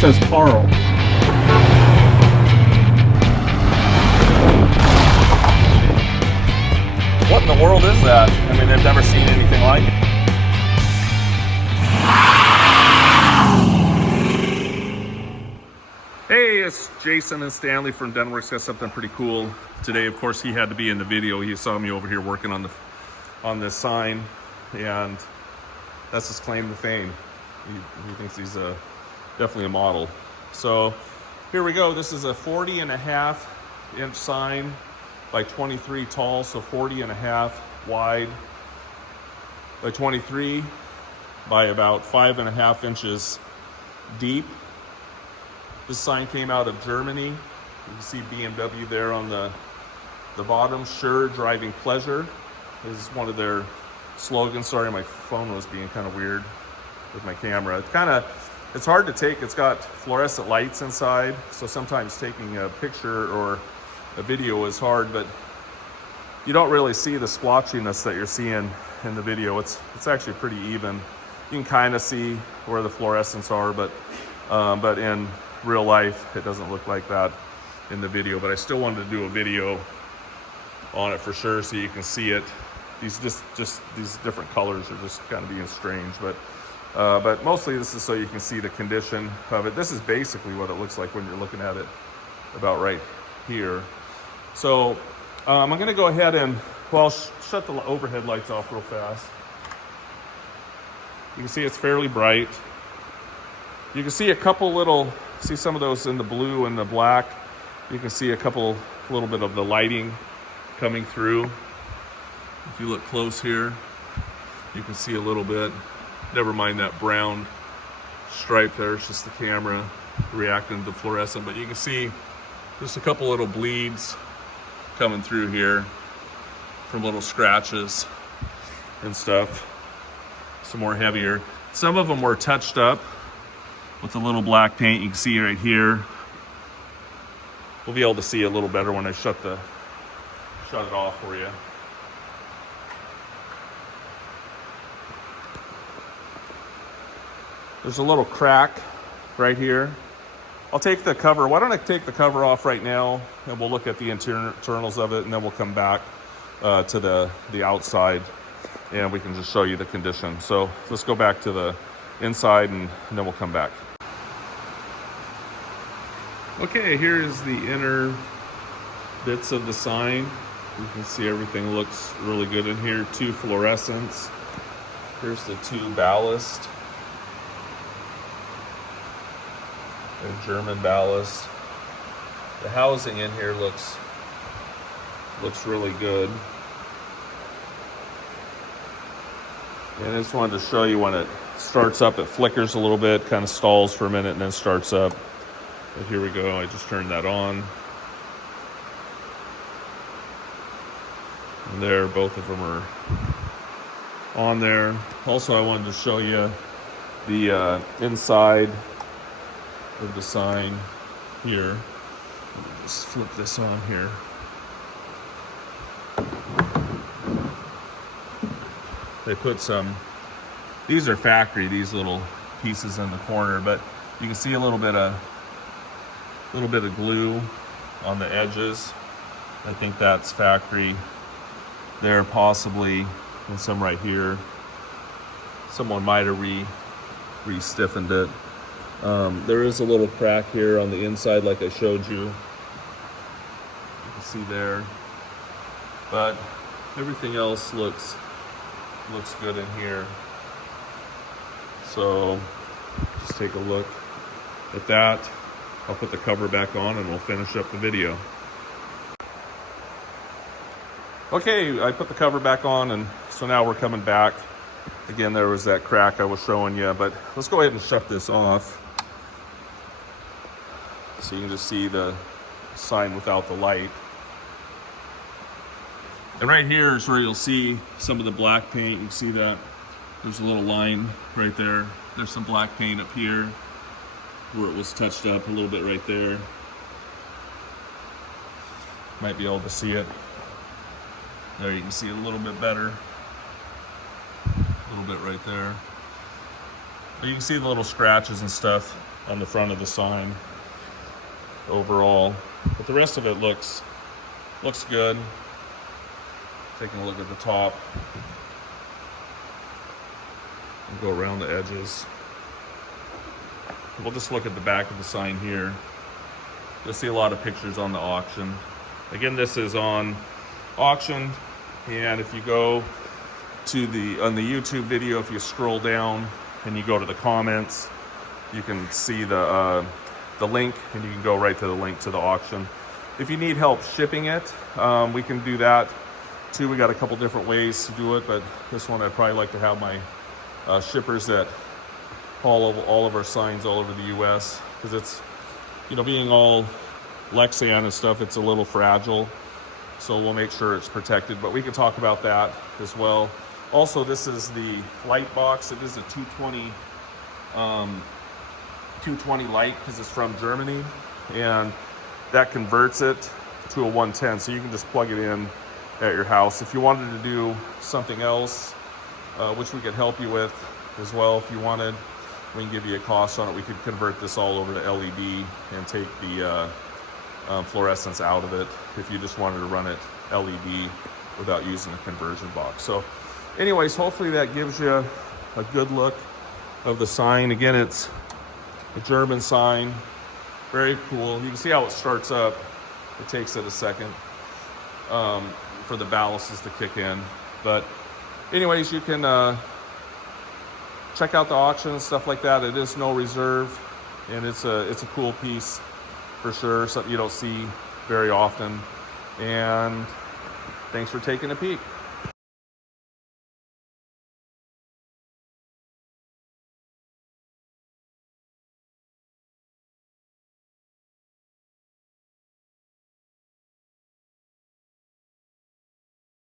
says Carl. What in the world is that? I mean, they've never seen anything like it. Hey, it's Jason and Stanley from Denwerks. Got something pretty cool today. Of course, he had to be in the video. He saw me over here working on this sign, and that's his claim to fame. He thinks he's definitely a model. So here we go. This is a 40.5-inch sign by 23 tall, so 40.5 wide by 23 by about 5.5 inches deep. This sign came out of Germany. You can see BMW there on the bottom. Sure, driving pleasure is one of their slogans. Sorry, my phone was being kind of weird with my camera. It's hard to take. It's got fluorescent lights inside, so sometimes taking a picture or a video is hard, but you don't really see the splotchiness that you're seeing in the video. It's actually pretty even. You can kind of see where the fluorescents are, but in real life it doesn't look like that in the video. But I still wanted to do a video on it for sure, so you can see it. These these different colors are just kind of being strange, but mostly this is so you can see the condition of it. This is basically what it looks like when you're looking at it about right here. So I'm going to go ahead and, well, shut the overhead lights off real fast. You can see it's fairly bright. You can see a couple little, see some of those in the blue and the black. You can see a little bit of the lighting coming through. If you look close here, you can see a little bit. Never mind that brown stripe there, it's just the camera reacting to the fluorescent. But you can see just a couple little bleeds coming through here from little scratches and stuff. Some more heavier. Some of them were touched up with a little black paint. You can see right here. We'll be able to see a little better when I shut it off for you. There's a little crack right here. I'll take the cover. Why don't I take the cover off right now, and we'll look at the internals of it, and then we'll come back to the outside, and we can just show you the condition. So let's go back to the inside, and then we'll come back. Okay, here is the inner bits of the sign. You can see everything looks really good in here. 2 fluorescents. Here's the 2 ballast. A German ballast. The housing in here looks really good. And I just wanted to show you when it starts up, it flickers a little bit, kind of stalls for a minute, and then starts up. But here we go, I just turned that on. And there, both of them are on there. Also, I wanted to show you the inside of the sign here. Just flip this on here. They put these are factory, these little pieces in the corner, but you can see a little bit of glue on the edges. I think that's factory there, possibly, and some right here. Someone might have re-stiffened it. There is a little crack here on the inside, like I showed you. You can see there, but everything else looks good in here. So just take a look at that. I'll put the cover back on and we'll finish up the video. Okay, I put the cover back on, and so now we're coming back. Again, there was that crack I was showing you, but let's go ahead and shut this off so you can just see the sign without the light. And right here is where you'll see some of the black paint. You can see that there's a little line right there. There's some black paint up here where it was touched up a little bit right there. Might be able to see it. There, you can see it a little bit better. A little bit right there. But you can see the little scratches and stuff on the front of the sign overall. But the rest of it looks good. Taking a look at the top. And go around the edges. We'll just look at the back of the sign here. You'll see a lot of pictures on the auction. Again, this is on auction, and if you go to on the YouTube video, if you scroll down and you go to the comments, you can see the link, and you can go right to the link to the auction. If you need help shipping it, we can do that too. We got a couple different ways to do it, but this one I'd probably like to have my shippers that haul all of our signs all over the US, because it's, you know, being all Lexan and stuff, it's a little fragile, so we'll make sure it's protected, but we can talk about that as well. Also, this is the light box. It is a 220 light, because it's from Germany, and that converts it to a 110, so you can just plug it in at your house. If you wanted to do something else, which we could help you with as well, if you wanted, we can give you a cost on it. We could convert this all over to LED and take the fluorescence out of it if you just wanted to run it LED without using a conversion box. So anyways, hopefully that gives you a good look of the sign. Again, it's a German sign. Very cool. You can see how it starts up. It takes it a second for the ballasts to kick in. But anyways, you can check out the auction and stuff like that. It is no reserve, and it's a cool piece for sure. Something you don't see very often. And thanks for taking a peek.